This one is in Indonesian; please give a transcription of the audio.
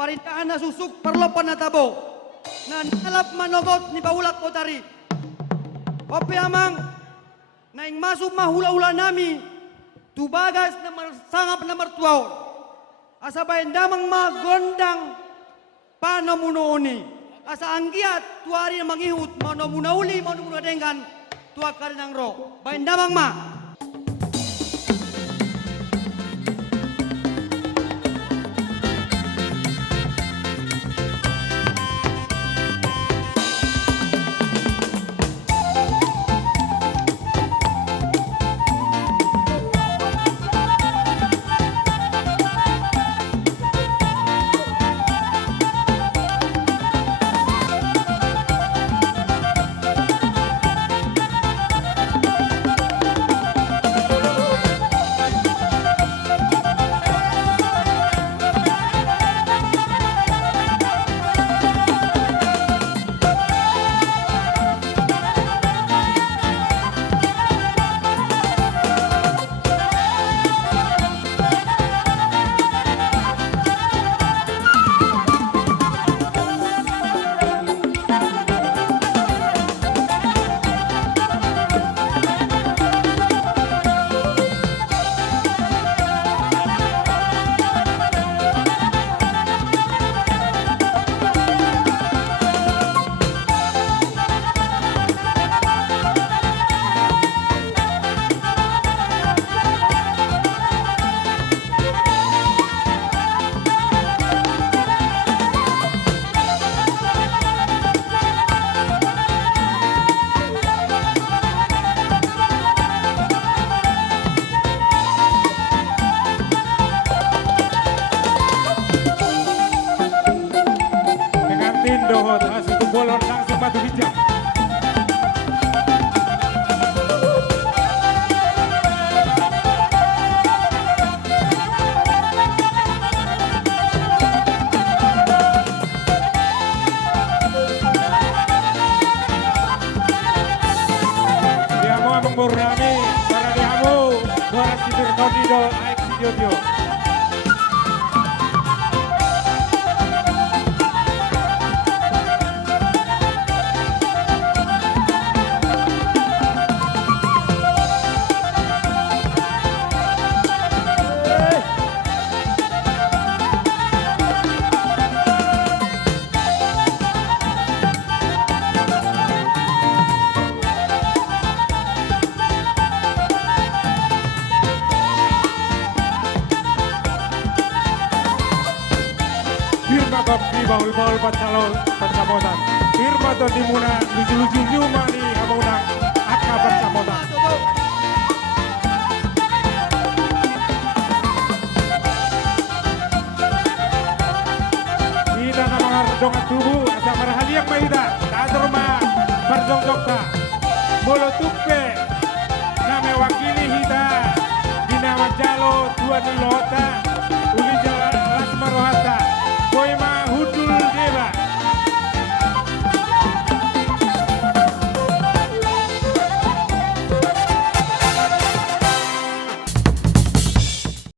parintahan na susuk perlopan na tabo. Na nalap manogot ni baulak ko tari. Ope amang naing masuk mahula-hula nami tubagas na sangap na martuaw. Asa bayan damang magondang panamunooni. Asa anggiat tuari na mangihut manamunauli manamunadengan tuak karinang ro. Bayan damang ma. Dohot hasil bolon langsung batu bijak. Diamo amang borami, para diamo, suara sidur kodido, aik sidio. Firma kopi baul-baul pacalol pancamotan. Firma to dimuna lucu-lucu nyuma ni hamunang aka pancamotan. Kita nama dongan tubuh asa marahaliak maida. Tadroma barzong dokta. Molo tupe name wakili hita dina wajalo tuan lota uli jalan las marohata. Boy